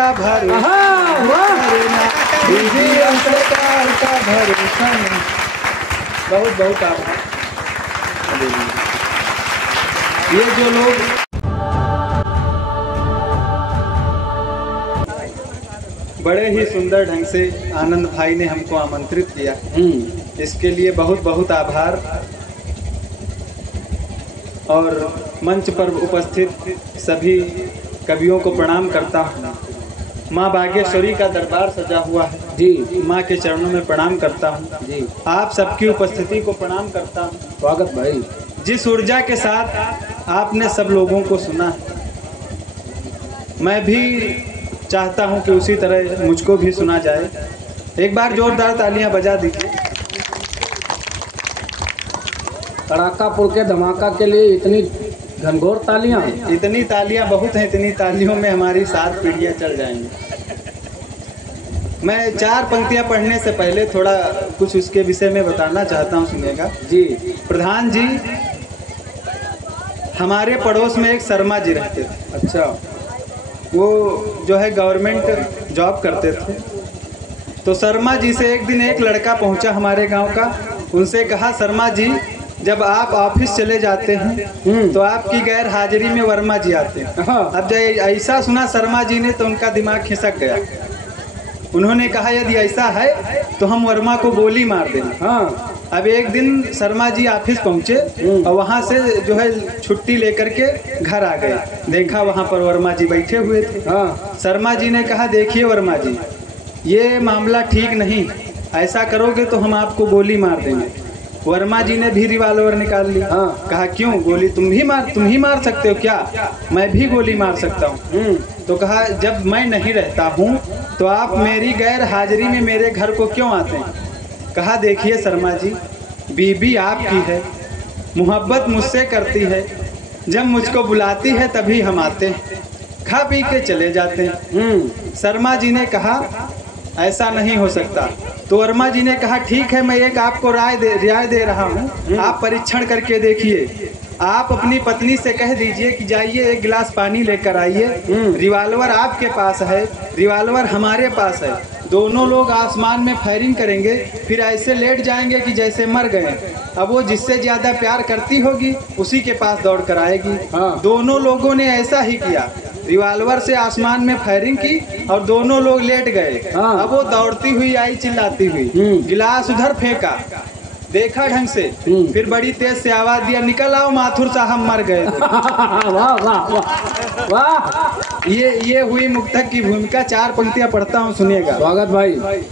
का भरोसा करना, बीबी और सरकार का भरोसा नहीं। बहुत बहुत आभार। ये जो लोग बड़े ही सुंदर ढंग से आनंद भाई ने हमको आमंत्रित किया, इसके लिए बहुत बहुत आभार। और मंच पर उपस्थित सभी कवियों को प्रणाम करता हूँ। माँ बागेश्वरी का दरबार सजा हुआ है जी, माँ के चरणों में प्रणाम करता हूँ जी। आप सबकी उपस्थिति को प्रणाम करता हूँ। स्वागत भाई। जिस ऊर्जा के साथ आपने सब लोगों को सुना, मैं भी चाहता हूं कि उसी तरह मुझको भी सुना जाए। एक बार जोरदार तालियां बजा दीजिए। कड़ाकापुर के धमाका के लिए इतनी घनघोर तालियां। इतनी तालियां बहुत हैं, इतनी तालियों में हमारी 7 पीढ़ियां चल जाएंगी। मैं 4 पंक्तियां पढ़ने से पहले थोड़ा कुछ उसके विषय में बताना चाहता हूं, सुनिएगा जी। प्रधान जी, हमारे पड़ोस में एक शर्मा जी रहते थे। अच्छा। वो जो है गवर्नमेंट जॉब करते थे। तो शर्मा जी से एक दिन एक लड़का पहुंचा हमारे गांव का। उनसे कहा, शर्मा जी जब आप ऑफिस चले जाते हैं तो आपकी गैर हाजिरी में वर्मा जी आते हैं। अब जब ऐसा सुना शर्मा जी ने तो उनका दिमाग खिसक गया। उन्होंने कहा, यदि ऐसा है तो हम वर्मा को गोली मार देंगे। हाँ। अब एक दिन शर्मा जी ऑफिस पहुंचे और वहां से जो है छुट्टी लेकर के घर आ गए। देखा वहां पर वर्मा जी बैठे हुए थे। हाँ। शर्मा जी ने कहा, देखिए वर्मा जी, ये मामला ठीक नहीं, ऐसा करोगे तो हम आपको गोली मार देंगे। वर्मा जी ने भी रिवाल्वर निकाल ली। हाँ। कहा, क्यों गोली तुम ही मार सकते हो क्या? मैं भी गोली मार सकता हूँ। तो कहा, जब मैं नहीं रहता हूँ तो आप मेरी गैर हाजिरी में मेरे घर को क्यों आते हैं? कहा, देखिए शर्मा जी, बीबी आपकी है, मोहब्बत मुझसे करती है, जब मुझको बुलाती है तभी हम आते हैं, खा पी के चले जाते हैं। शर्मा जी ने कहा, ऐसा नहीं हो सकता। तो वर्मा जी ने कहा, ठीक है, मैं एक आपको राय दे रहा हूँ, आप परीक्षण करके देखिए। आप अपनी पत्नी से कह दीजिए कि जाइए एक गिलास पानी लेकर आइए, रिवाल्वर आपके पास है, रिवाल्वर हमारे पास है, दोनों लोग आसमान में फायरिंग करेंगे, फिर ऐसे लेट जाएंगे कि जैसे मर गए। अब वो जिससे ज्यादा प्यार करती होगी उसी के पास दौड़ कर आएगी। दोनों लोगों ने ऐसा ही किया, रिवाल्वर से आसमान में फायरिंग की और दोनों लोग लेट गए। अब वो दौड़ती हुई आई, चिल्लाती हुई, गिलास उधर फेंका, देखा ढंग से, फिर बड़ी तेज से आवाज दिया, निकल आओ माथुर साहब मर गए। वाह वाह वाह वाह। ये हुई मुक्तक की भूमिका। 4 पंक्तियां पढ़ता हूँ, सुनिएगा। स्वागत भाई।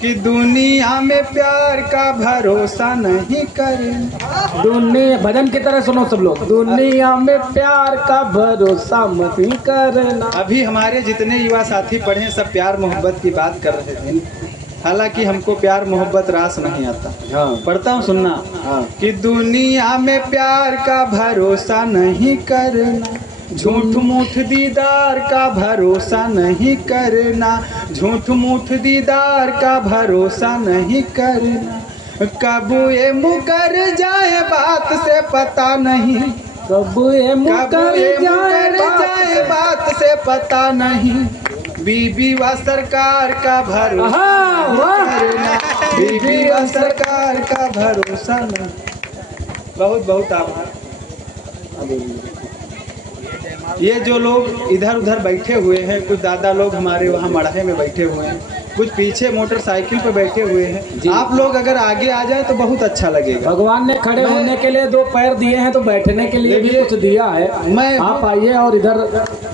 कि दुनिया में प्यार का भरोसा नहीं करें। दुनिया भजन की तरह सुनो सब लोग। दुनिया में प्यार का भरोसा मत ही करना। अभी हमारे जितने युवा साथी पढ़े सब प्यार मोहब्बत की बात कर रहे थे, हालांकि हमको प्यार मोहब्बत रास नहीं आता। पढ़ता हूँ, सुनना। कि दुनिया में प्यार का भरोसा नहीं करना, झूठ मूठ दीदार का भरोसा नहीं करना, झूठ मूठ दीदार का भरोसा नहीं करना, कब ये मुकर जाए बात से पता नहीं, कब ये मुकर जाए बात से पता नहीं, बीबी व सरकार का भरोसा करना, बीबी व सरकार का भरोसा नहीं। बहुत बहुत आभार। ये जो लोग इधर उधर बैठे हुए हैं, कुछ दादा लोग हमारे वहाँ मड़हे में बैठे हुए हैं, कुछ पीछे मोटरसाइकिल पे बैठे हुए हैं। आप लोग अगर आगे आ जाए तो बहुत अच्छा लगेगा। भगवान ने खड़े होने के लिए 2 पैर दिए हैं, तो बैठने के लिए भी कुछ दिया है। आप आइए और इधर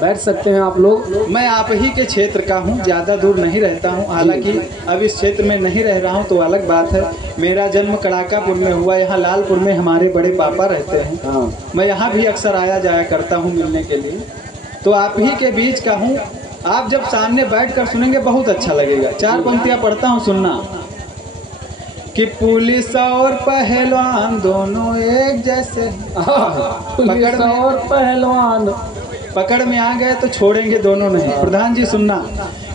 बैठ सकते हैं आप लोग। मैं आप ही के क्षेत्र का हूँ, ज़्यादा दूर नहीं रहता हूँ, हालांकि अब इस क्षेत्र में नहीं रह रहा हूँ तो अलग बात है। मेरा जन्म कड़ाकापुर में हुआ, यहाँ लालपुर में हमारे बड़े पापा रहते हैं। मैं यहाँ भी अक्सर आया जाया करता हूँ मिलने के लिए, तो आप ही के बीच का हूँ। आप जब सामने बैठकर सुनेंगे बहुत अच्छा लगेगा। 4 पंक्तियां पढ़ता हूँ, सुनना। कि पुलिस और पहलवान दोनों एक जैसे, पुलिस और पहलवान पकड़ में आ गए तो छोड़ेंगे दोनों नहीं। प्रधान जी सुनना।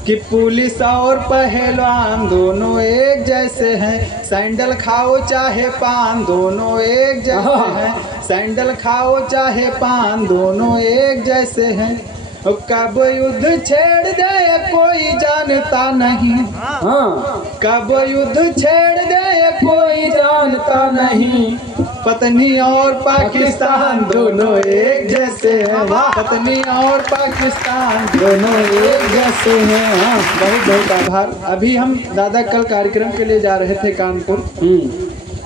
कि पुलिस और पहलवान दोनों एक जैसे हैं, सैंडल खाओ चाहे पान दोनों एक जैसे हैं, सैंडल खाओ चाहे पान दोनों एक जैसे हैं, कब युद्ध छेड़ दे कोई जानता नहीं, हाँ कब युद्ध छेड़ दे कोई जानता नहीं, पत्नी और पाकिस्तान दोनों एक जैसे हैं, पत्नी और पाकिस्तान दोनों एक जैसे हैं। हाँ बहुत बहुत आभार। अभी हम दादा कल कार्यक्रम के लिए जा रहे थे कानपुर,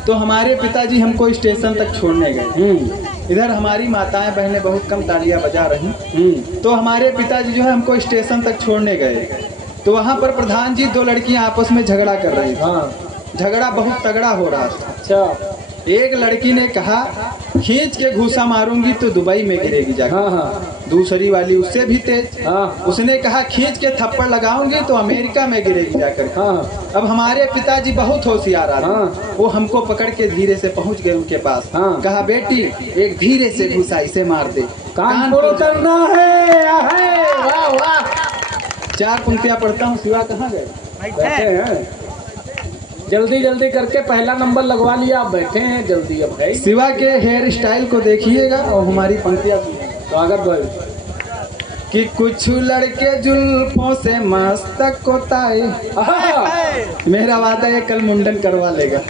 तो हमारे पिताजी हमको स्टेशन तक छोड़ने गए। इधर हमारी माताएं बहनें बहुत कम तालियां बजा रही, तो हमारे पिताजी जो है हमको स्टेशन तक छोड़ने गए। तो वहाँ पर प्रधान जी 2 लड़कियां आपस में झगड़ा कर रही थी। हाँ झगड़ा बहुत तगड़ा हो रहा था। अच्छा एक लड़की ने कहा खींच के घूसा मारूंगी तो दुबई में गिरेगी जाकर। हाँ हाँ दूसरी वाली उससे भी तेज, हाँ उसने कहा खींच के थप्पड़ लगाऊंगी तो अमेरिका में गिरेगी जाकर। हाँ अब हमारे पिताजी बहुत होशियार आदमी, हाँ। वो हमको पकड़ के धीरे से पहुंच गए उनके पास। हाँ। कहा बेटी एक धीरे से घुसा इसे मार दे, कानपुर उतरना है। वाह वाह। 4 पंक्तियां पढ़ता हूँ। शिवा कहाँ गए? बैठे हैं, जल्दी जल्दी करके पहला नंबर लगवा लिया, आप बैठे हैं जल्दी। अब है शिवा के हेयर स्टाइल को देखिएगा और हमारी पंक्तियां सुनिए। स्वागत भाई। कि कुछ लड़के जुल्फों से मस्तक को ताए, मेरा वादा है कल मुंडन करवा लेगा।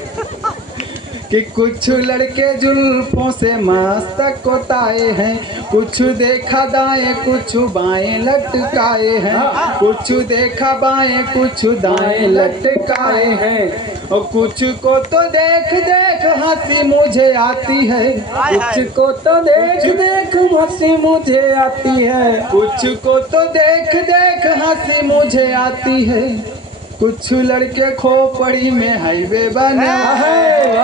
कि कुछ लड़के जुल्फों से मस्तक को ताए हैं, कुछ देखा दाएं कुछ बाएं लटकाए हैं, कुछ देखा बाएं कुछ दाएं लटकाए हैं, और कुछ को तो देख देख हंसी मुझे आती है, कुछ को तो देख देख हंसी मुझे आती है, कुछ को तो देख देख हंसी मुझे आती है, कुछ लड़के खोपड़ी में हाईवे बना है।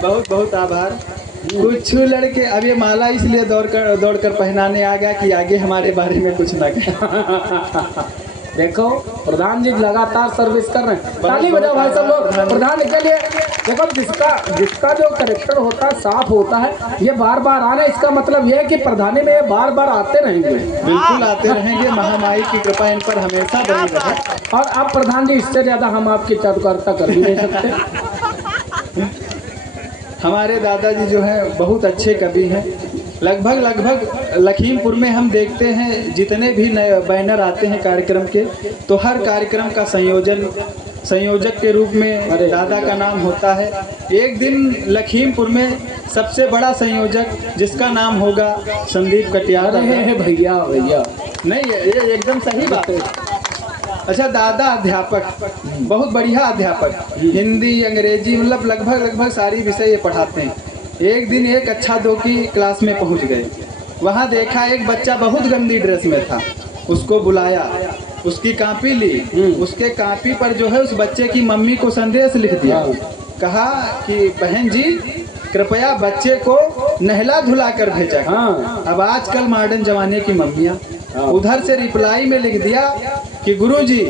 बहुत बहुत आभार। कुछ लड़के, अब ये माला इसलिए दौड़ कर पहनाने आ गया कि आगे हमारे बारे में कुछ ना कहे। देखो प्रधान जी लगातार सर्विस कर रहे हैं, ताली बजाओ भाई सब लोग प्रधान के लिए। देखो जिसका जो करेक्टर होता है साफ होता है, ये बार बार आना, इसका मतलब ये है कि प्रधानी में ये बार बार आते रहेंगे। बिल्कुल आते रहेंगे, महामाई की कृपा इन पर हमेशा बनी रहे। और अब प्रधान जी इससे ज्यादा हम आपकी चारुकारिता कर भी नहीं सकते। हमारे दादाजी जो है बहुत अच्छे कवि हैं। लगभग लखीमपुर में हम देखते हैं जितने भी नए बैनर आते हैं कार्यक्रम के, तो हर कार्यक्रम का संयोजक के रूप में दादा का नाम होता है। एक दिन लखीमपुर में सबसे बड़ा संयोजक जिसका नाम होगा संदीप कटियार है। भैया नहीं, ये एकदम सही बात है। अच्छा, दादा अध्यापक, बहुत बढ़िया अध्यापक, हिंदी अंग्रेजी मतलब लगभग सारी विषय ये पढ़ाते हैं। एक दिन एक अच्छा 2 की क्लास में पहुंच गए, वहाँ देखा एक बच्चा बहुत गंदी ड्रेस में था, उसको बुलाया, उसकी कॉपी ली, उसके कॉपी पर जो है उस बच्चे की मम्मी को संदेश लिख दिया। कहा कि बहन जी कृपया बच्चे को नहला धुला कर भेजा। अब आजकल मॉडर्न जमाने की मम्मियाँ, उधर से रिप्लाई में लिख दिया कि गुरुजी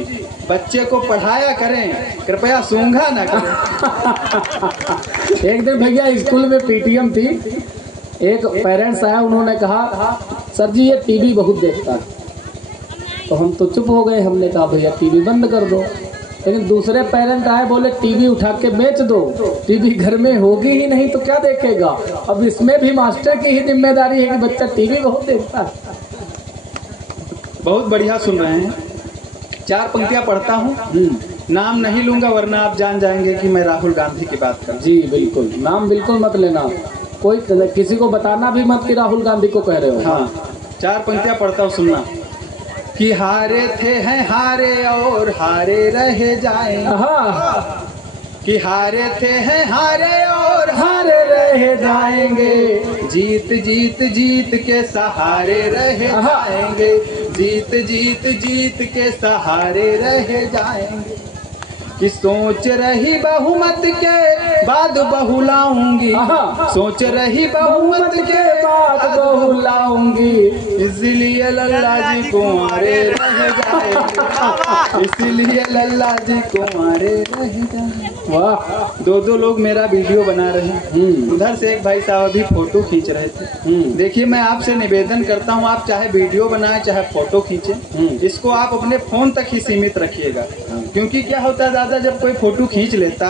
बच्चे को पढ़ाया करें, कृपया सूंघा ना करें। एक दिन भैया स्कूल में पीटीएम थी, एक पेरेंट्स आया, उन्होंने कहा सर जी ये टीवी बहुत देखता है। तो हम तो चुप हो गए, हमने कहा भैया टीवी बंद कर दो। लेकिन दूसरे पेरेंट आए, बोले टीवी उठा के बेच दो, टीवी घर में होगी ही नहीं तो क्या देखेगा। अब इसमें भी मास्टर की ही जिम्मेदारी है कि बच्चा टीवी बहुत देखता है। बहुत बढ़िया सुन रहे हैं। 4 पंक्तियां पढ़ता हूँ, नाम नहीं लूंगा वरना आप जान जाएंगे कि मैं राहुल गांधी की बात कर। जी बिल्कुल, नाम बिल्कुल मत लेना, कोई किसी को बताना भी मत कि राहुल गांधी को कह रहे हो। हाँ, 4 पंक्तियां पढ़ता हूँ, सुनना। कि हारे थे हैं हारे और हारे रह जाएं, कि हारे थे हैं हारे और हारे रह जाएंगे, जीत जीत जीत के सहारे रह जाएंगे, जीत जीत जीत के सहारे रह जाएंगे। कि सोच रही बहुमत के बाद बहू लाऊंगी, सोच रही बहुमत के बाद बहू लाऊंगी, इसलिए लल्ला जी कुंवारे रह जाएंगे, इसलिए लल्ला जी कुंवारे रह जाएंगे। वाह, 2 लोग मेरा वीडियो बना रहे हैं। उधर से एक भाई साहब अभी फोटो खींच रहे थे। देखिए, मैं आपसे निवेदन करता हूँ, आप चाहे वीडियो बनाएं चाहे फोटो खींचें, इसको आप अपने फोन तक ही सीमित रखिएगा। क्योंकि क्या होता है दादा, जब कोई फोटो खींच लेता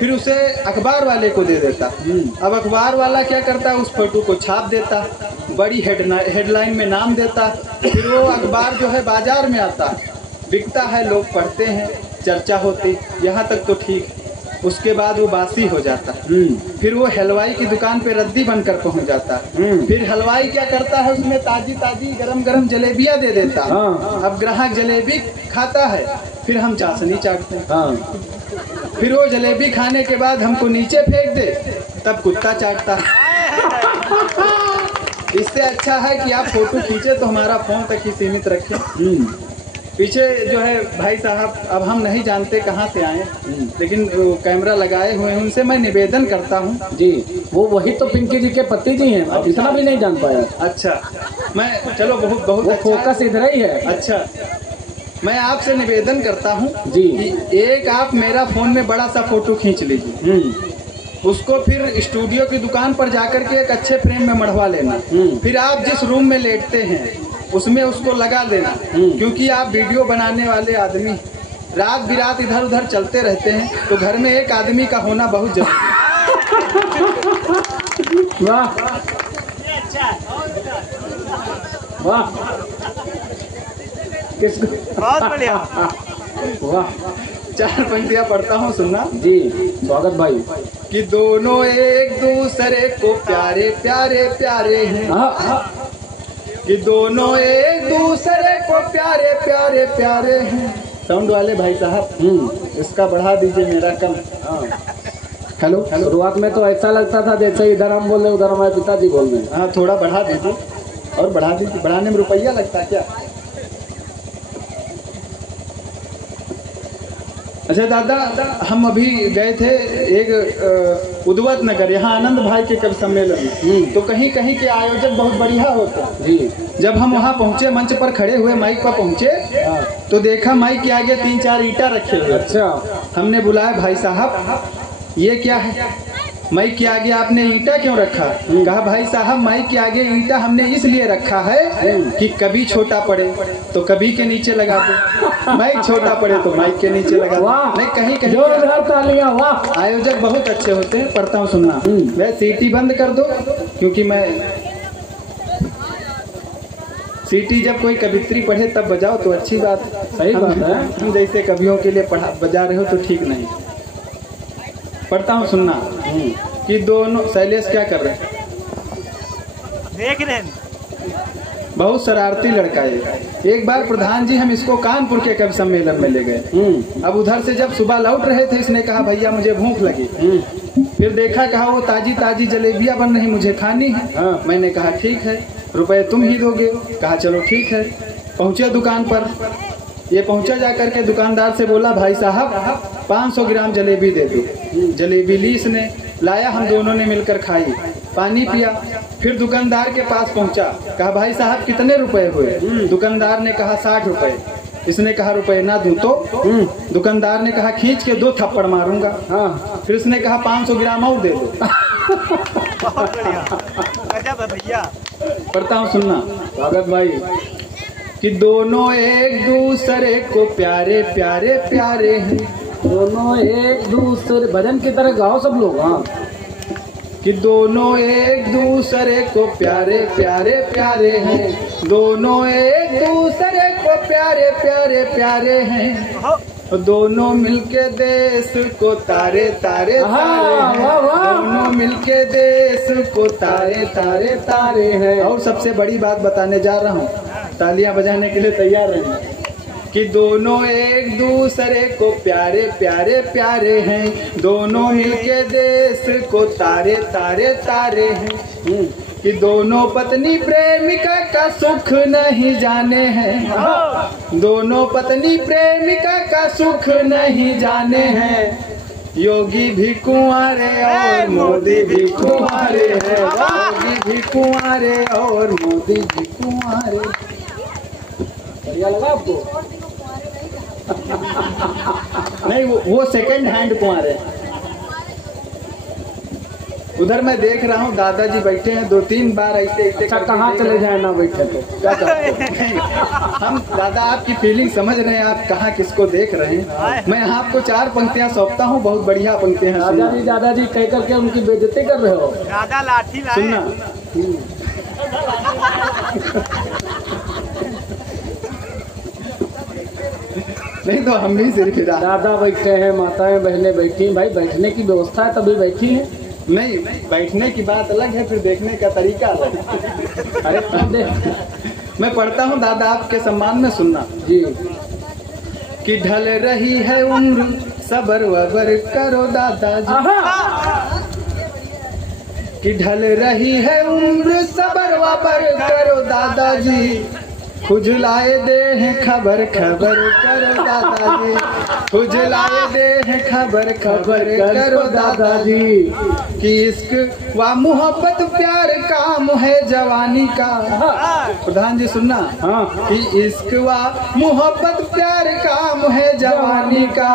फिर उसे अखबार वाले को दे देता। अब अखबार वाला क्या करता, उस फोटो को छाप देता, बड़ी हेडलाइन में नाम देता। फिर वो अखबार जो है बाजार में आता, बिकता है, लोग पढ़ते हैं, चर्चा होती, यहाँ तक तो ठीक। उसके बाद वो बासी हो जाता। फिर वो हलवाई की दुकान पे रद्दी बनकर पहुंच जाता। फिर हलवाई क्या करता है, उसमें ताजी ताजी गरम गरम जलेबियां दे देता। अब ग्राहक जलेबी खाता है, फिर हम चाशनी चाटते हैं। फिर वो जलेबी खाने के बाद हमको नीचे फेंक दे, तब कुत्ता चाटता है। इससे अच्छा है कि आप फोटो खींचे तो हमारा फोन तक ही सीमित रखें। पीछे जो है भाई साहब, अब हम नहीं जानते कहाँ से आए, लेकिन वो कैमरा लगाए हुए हैं, उनसे मैं निवेदन करता हूँ जी। वो वही तो पिंकी जी के पति जी हैं, आप इतना भी नहीं जान पाया। अच्छा, मैं चलो बहुत बहुत वो अच्छा, फोकस इधर ही है। अच्छा, मैं आपसे निवेदन करता हूँ जी कि एक आप मेरा फोन में बड़ा सा फोटो खींच लीजिए, उसको फिर स्टूडियो की दुकान पर जाकर के एक अच्छे फ्रेम में मढ़वा लेना। फिर आप जिस रूम में लेटते हैं उसमें उसको लगा देना, क्योंकि आप वीडियो बनाने वाले आदमी रात बिरात इधर उधर चलते रहते हैं, तो घर में एक आदमी का होना बहुत जरूरी है। वाह वाह, किसको बहुत बढ़िया। वाह, 4 पंक्तियां पढ़ता हूँ, सुनना जी। स्वागत भाई। कि दोनों एक दूसरे को प्यारे प्यारे प्यारे हैं, कि दोनों एक दूसरे को प्यारे प्यारे प्यारे हैं। साउंड वाले भाई साहब इसका बढ़ा दीजिए, मेरा कम। हेलो, शुरुआत में तो ऐसा लगता था जैसे इधर हम बोल रहे उधर हमारे पिताजी बोल रहे हैं। हाँ, थोड़ा बढ़ा दीजिए, और बढ़ा दीजिए। बढ़ाने में रुपया लगता है क्या? अच्छा दादा, हम अभी गए थे एक उद्वत नगर, यहाँ आनंद भाई के कवि सम्मेलन में, तो कहीं कहीं के आयोजक बहुत बढ़िया होते हैं जी। जब हम वहाँ पहुँचे, मंच पर खड़े हुए, माइक पर पहुँचे, तो देखा माइक के आगे 3-4 ईंटा रखे हुए। अच्छा। हमने बुलाया, भाई साहब ये क्या है, माइक के आगे आपने ईंटा क्यों रखा? कहा भाई साहब, माइक के आगे ईंटा हमने इसलिए रखा है कि कभी छोटा पड़े तो कभी के नीचे लगा दो, माइक छोटा पड़े तो माइक के नीचे लगा दो। नहीं, कहीं कहीं जोरदार तालियां। वाह, आयोजक बहुत अच्छे होते हैं। पढ़ता हूँ, सुनना। वह सीटी बंद कर दो, क्योंकि मैं सीटी जब कोई कवित्री पढ़े तब बजाओ तो अच्छी बात। सही बात है। हम जैसे कवियों के लिए बजा रहे हो तो ठीक नहीं। पढ़ता हूँ, सुनना। कि दोनों, शैलेश क्या कर रहे हैं? देख रहे हैं। बहुत शरारती लड़का है। एक बार प्रधान जी हम इसको कानपुर के कवि सम्मेलन में ले गए। अब उधर से जब सुबह लौट रहे थे, इसने कहा भैया मुझे भूख लगी। फिर देखा, कहा वो ताजी ताजी जलेबियां बन रही, मुझे खानी है। मैंने कहा ठीक है, रुपए तुम ही दोगे? कहा चलो ठीक है। पहुंचे दुकान पर, ये पहुंचा जाकर के दुकानदार से बोला भाई साहब 500 ग्राम जलेबी दे दो। जलेबी ली इसने, लाया, हम दोनों ने मिलकर खाई, पानी पिया। फिर दुकानदार के पास पहुंचा, कहा भाई साहब कितने रुपए हुए? दुकानदार ने कहा 60 रुपए। इसने कहा रुपए ना दूं तो? दुकानदार ने कहा खींच के 2 थप्पड़ मारूंगा। फिर उसने कहा 500 ग्राम और दे दो। बहुत बढ़िया, गजब है भैया। पढ़ता हूँ, सुनना। स्वागत भाई। कि दोनों एक दूसरे को प्यारे प्यारे प्यारे हैं, दोनों एक दूसरे, भजन की तरह गाओ सब लोग। हाँ। कि दोनों एक दूसरे को प्यारे प्यारे प्यारे हैं, दोनों एक दूसरे को प्यारे प्यारे प्यारे हैं, दोनों मिलके देश को तारे तारे तारे हैं, दोनों मिलके देश को तारे तारे तारे हैं। और सबसे बड़ी बात बताने जा रहा हूँ, तालियां बजाने के लिए तैयार रहें। कि दोनों एक दूसरे को प्यारे प्यारे प्यारे हैं, दोनों मिलके देश को तारे तारे तारे हैं, कि दोनों पत्नी प्रेमिका का सुख नहीं जाने हैं, दोनों पत्नी प्रेमिका का सुख नहीं जाने हैं, योगी भी कुंवारे और मोदी भी कुंवारे हैं, योगी भी कुंवारे और मोदी भी कुंवारे। बढ़िया लगा आपको? नहीं, वो सेकंड हैंड कुंवारे। उधर मैं देख रहा हूँ दादाजी बैठे हैं, 2-3 बार ऐसे ऐसे अच्छा, करके कहाँ देख चले रहे जाए ना बैठे तो क्या करते हैं? हैं। हम दादा आपकी फीलिंग समझ रहे हैं, आप कहाँ किसको देख रहे हैं। मैं आपको 4 पंक्तियाँ सौंपता हूँ, बहुत बढ़िया पंक्तियाँ हैं, सुनना। दादाजी कह करके उनकी बेइज्जती कर रहे हो। राजा लाठी लाए। सुनना। नहीं तो हम भी सिर्फ दादा बैठे हैं, माताएं बहनें बैठी हैं, भाई बैठने की व्यवस्था है तभी बैठी हैं। नहीं, बैठने की बात अलग है, फिर देखने का तरीका अलग है। अरे तुम देख। मैं पढ़ता हूँ दादा आपके सम्मान में, सुनना। जी। कि ढल रही है उम्र, सबर वबर करो दादाजी। कि ढल रही है उम्र, सबर वबर करो दादाजी। खुजलाए दे हैं खबर खबर करो दादाजी। खुजलाए दे हैं खबर खबर करो दादाजी। कि इश्क व मोहब्बत प्यार काम है जवानी का। प्रधान जी सुनना। हाँ। कि इश्क व मोहब्बत प्यार काम है जवानी का।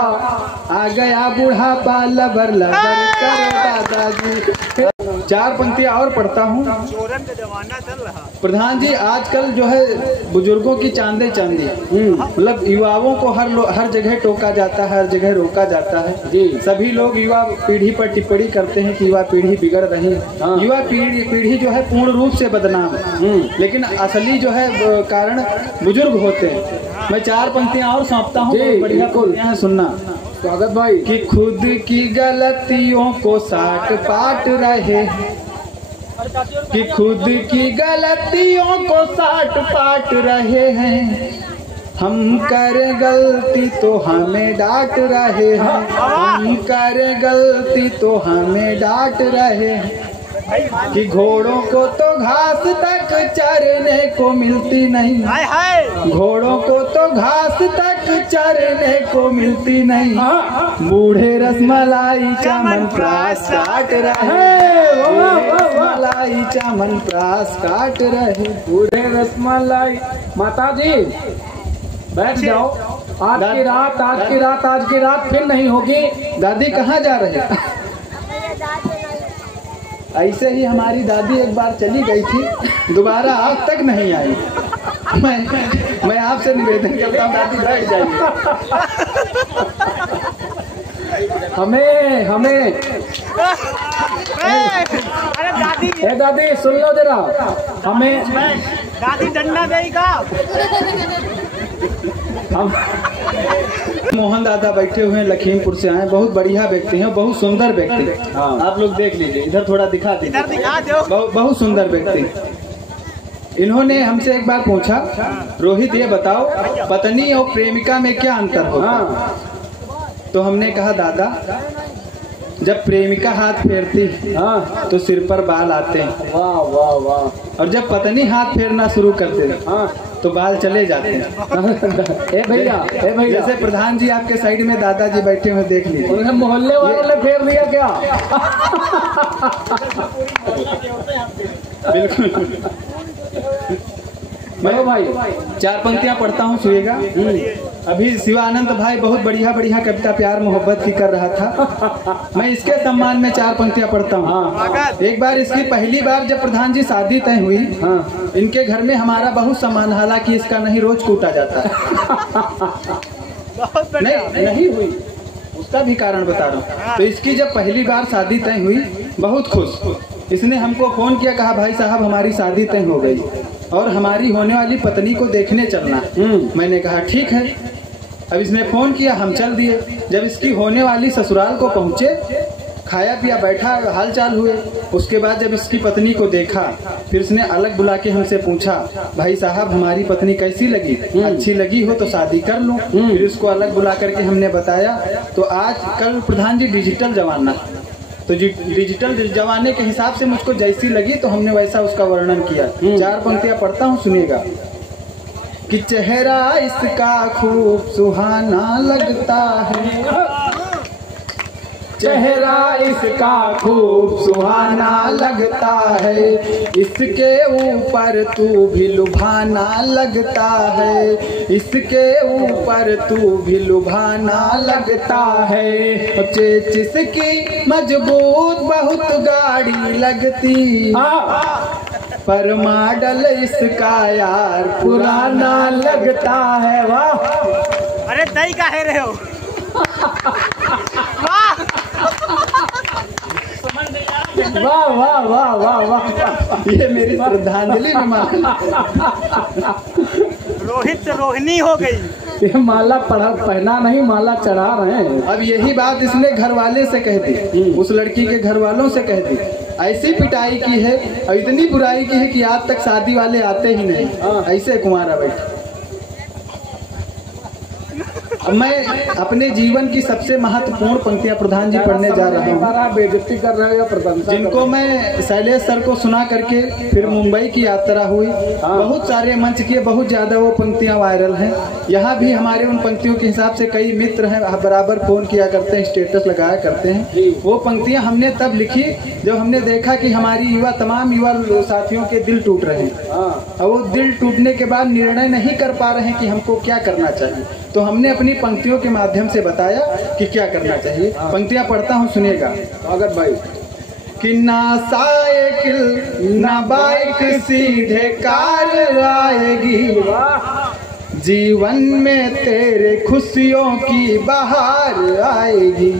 आ गया बुढ़ापा लबर लबर करो दादाजी। 4 पंक्तियाँ और पढ़ता हूँ। चोरन का जमाना चल रहा। प्रधान जी आजकल जो है बुजुर्गों की चांदे चांदी, मतलब युवाओं को हर जगह टोका जाता है, हर जगह रोका जाता है जी। सभी लोग युवा पीढ़ी पर टिप्पणी करते हैं कि युवा पीढ़ी बिगड़ रही है। हाँ। युवा पीढ़ी जो है पूर्ण रूप से बदनाम है, लेकिन असली जो है कारण बुजुर्ग होते हैं। मैं 4 पंक्तियाँ और सौंपता हूँ, जी, बढ़िया बिल्कुल। पंक्तियाँ हैं, सुनना। स्वागत भाई। कि खुद की गलतियों को साट पाट रहे। कि खुद की गलतियों को साट पाट रहे हैं। हम कर गलती तो हमें डांट रहे हैं। हम कर गलती तो हमें डांट रहे हैं। कि घोड़ों को तो घास तक चरने को मिलती नहीं। हाय हाय। घोड़ों को तो घास तक चरने को मिलती नहीं। बूढ़े रसमलाई चमन प्रास काट रहे। रसमलाई चमन प्रास काट रहे। बूढ़े रसमलाई। माता जी बैठ जाओ। आज की रात फिर नहीं होगी। दादी कहाँ जा रहे हैं? ऐसे ही हमारी दादी एक बार चली गई थी, दोबारा आज तक नहीं आई। मैं आपसे निवेदन करता हूँ दादी बैठ जाइए। हमें अरे दादी। ए दादी सुन लो जरा। हमें दादी डंडा देगा। हम मोहन दादा बैठे हुए हैं, लखीमपुर से आए, बहुत बढ़िया व्यक्ति हैं, बहुत सुंदर व्यक्ति। हाँ। आप लोग देख लीजिए, इधर थोड़ा दिखा दीजिए। इधर दिखा दो। बहुत सुंदर व्यक्ति। इन्होंने हमसे एक बार पूछा, रोहित ये बताओ पत्नी और प्रेमिका में क्या अंतर होता है? हाँ। तो हमने कहा दादा, जब प्रेमिका हाथ फेरती हाँ। तो सिर पर बाल आते हैं, वाह वाह वाह। और जब पत्नी हाथ फेरना शुरू करते हाँ। तो बाल चले जाते हैं। ए भैया जैसे प्रधान जी आपके साइड में दादाजी बैठे हुए, देख लीजिए। उन्हें मोहल्ले वालों ने फेर दिया क्या? बिल्कुल। मैं भाई 4 पंक्तियां पढ़ता हूँ, सुनिएगा। अभी शिवानंद भाई बहुत बढ़िया कविता प्यार मोहब्बत की कर रहा था। मैं इसके सम्मान में 4 पंक्तियां पढ़ता हूँ। हाँ। एक बार इसकी पहली बार जब प्रधान जी शादी तय हुई, हाँ। इनके घर में हमारा बहुत सामान, हालांकि इसका नहीं रोज कूटा जाता है। बहुत बढ़िया। नहीं हुई, उसका भी कारण बता रहा हूँ। तो इसकी जब पहली बार शादी तय हुई, बहुत खुश, इसने हमको फोन किया, कहा भाई साहब हमारी शादी तय हो गई और हमारी होने वाली पत्नी को देखने चलना। मैंने कहा ठीक है। अब इसने फोन किया, हम चल दिए। जब इसकी होने वाली ससुराल को पहुंचे, खाया पिया बैठा, हाल चाल हुए। उसके बाद जब इसकी पत्नी को देखा, फिर इसने अलग बुला के हमसे पूछा, भाई साहब हमारी पत्नी कैसी लगी? अच्छी लगी हो तो शादी कर लो। फिर इसको अलग बुला करके हमने बताया। तो आज कल प्रधान जी डिजिटल जमाना, तो डिजिटल जमाने के हिसाब से मुझको जैसी लगी तो हमने वैसा उसका वर्णन किया। 4 पंक्तियां पढ़ता हूँ, सुनिएगा। कि चेहरा इसका खूब सुहाना लगता है। चेहरा इसका खूब सुहाना लगता है, इसके ऊपर तू भी लुभाना लगता है, इसके ऊपर तू भी लुभाना लगता है। चेचिस की मजबूत बहुत गाड़ी लगती, पर मॉडल इसका यार पुराना लगता है। वाह, अरे दही का है रहे हो। वाह वाह वाह वाह वाह, ये मेरी श्रद्धांजलि में मान। रोहित से रोहिणी हो गई। ये माला पहना नहीं, माला चढ़ा रहे हैं। अब यही बात इसने घर वाले से कह दी, उस लड़की के घर वालों से कह दी। ऐसी पिटाई की है और इतनी बुराई की है कि आज तक शादी वाले आते ही नहीं, ऐसे कुंवारा बैठे। अब मैं अपने जीवन की सबसे महत्वपूर्ण पंक्तियां प्रधान जी पढ़ने जा रहा हूँ, बेइज्जती कर रहे हो या प्रशंसा, जिनको मैं शैलेश सर को सुना करके फिर मुंबई की यात्रा हुई, बहुत सारे मंच किए, बहुत ज्यादा वो पंक्तियां वायरल हैं। यहाँ भी हमारे उन पंक्तियों के हिसाब से कई मित्र हैं, बराबर फोन किया करते हैं, स्टेटस लगाया करते हैं। वो पंक्तियां हमने तब लिखी जब हमने देखा कि हमारी तमाम युवा साथियों के दिल टूट रहे हैं, और वो दिल टूटने के बाद निर्णय नहीं कर पा रहे हैं कि हमको क्या करना चाहिए। तो हमने अपनी पंक्तियों के माध्यम से बताया कि क्या करना चाहिए। पंक्तियां पढ़ता हूँ, सुनिएगा। स्वागत भाई। कि ना साइकिल ना बाइक सीधे कार आएगी, जीवन में तेरे खुशियों की बहार आएगी।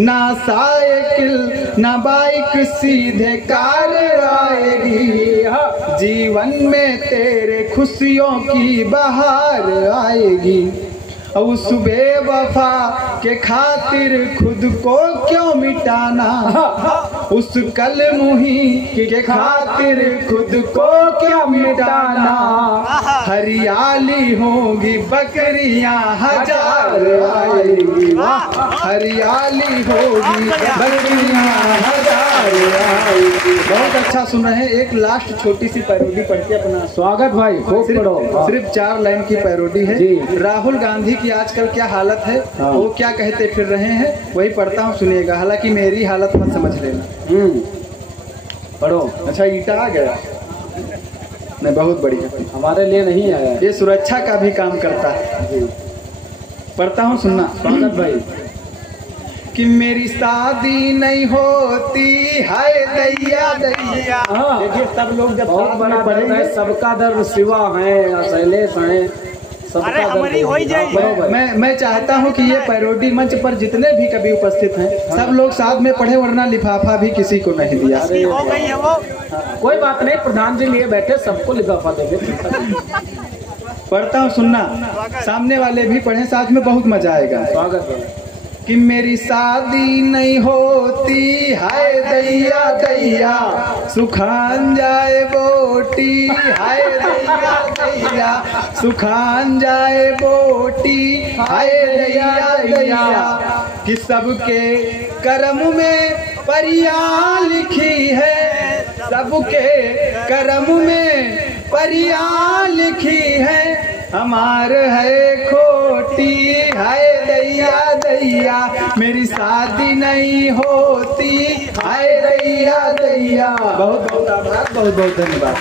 ना साइकिल ना बाइक सीधे कार आएगी, जीवन में तेरे खुशियों की बहार आएगी। उस बेवफा के खातिर खुद को क्यों मिटाना, उस कलमुही के खातिर खुद को क्यों मिटाना। हरियाली होगी बकरियां हजार आएगी, हरियाली होगी बकरियां हजार आएगी। बहुत अच्छा सुन रहे हैं। एक लास्ट छोटी सी पैरोडी पढ़ के अपना। स्वागत भाई, खूब पढ़ो। सिर्फ 4 लाइन की पैरोडी है। राहुल गांधी की आजकल क्या हालत है, वो क्या कहते फिर रहे हैं, वही पढ़ता हूँ, सुनिएगा। हालांकि मेरी हालत मत समझ लेना। पढ़ो। अच्छा, ईटा आ गया, नहीं बहुत बढ़िया, हमारे लिए नहीं आया, ये सुरक्षा का भी काम करता है। पढ़ता हूँ, सुनना। स्वागत भाई। कि मेरी शादी नहीं होती है दैया दैया। देखिए सब लोग जब बहुत बड़ा दर्द है, सबका दर्द शिवा है, शैलेश है, अरे हमारी हो ही जाएगी। मैं चाहता हूं कि ये पैरोडी मंच पर जितने भी कवि उपस्थित हैं सब लोग साथ में पढ़े, वरना लिफाफा भी किसी को नहीं दिया। हो गई है वो। कोई बात नहीं, प्रधान जी लिए बैठे, सबको लिफाफा देंगे। पढ़ता हूँ, सुनना। सामने वाले भी पढ़े साथ में, बहुत मजा आएगा। स्वागत है। कि मेरी शादी नहीं होती है दैया दैया, सुखान जाए बोटी, हाय दैया दैया, सुखान जाए बोटी, हाय दैया दैया। कि सबके कर्म में परियां लिखी है, सबके कर्म में परियां लिखी है, हमार है खोटी, हाय दैया दैया, मेरी शादी नहीं होती, हाय दैया दैया। बहुत बहुत आभार, बहुत बहुत धन्यवाद।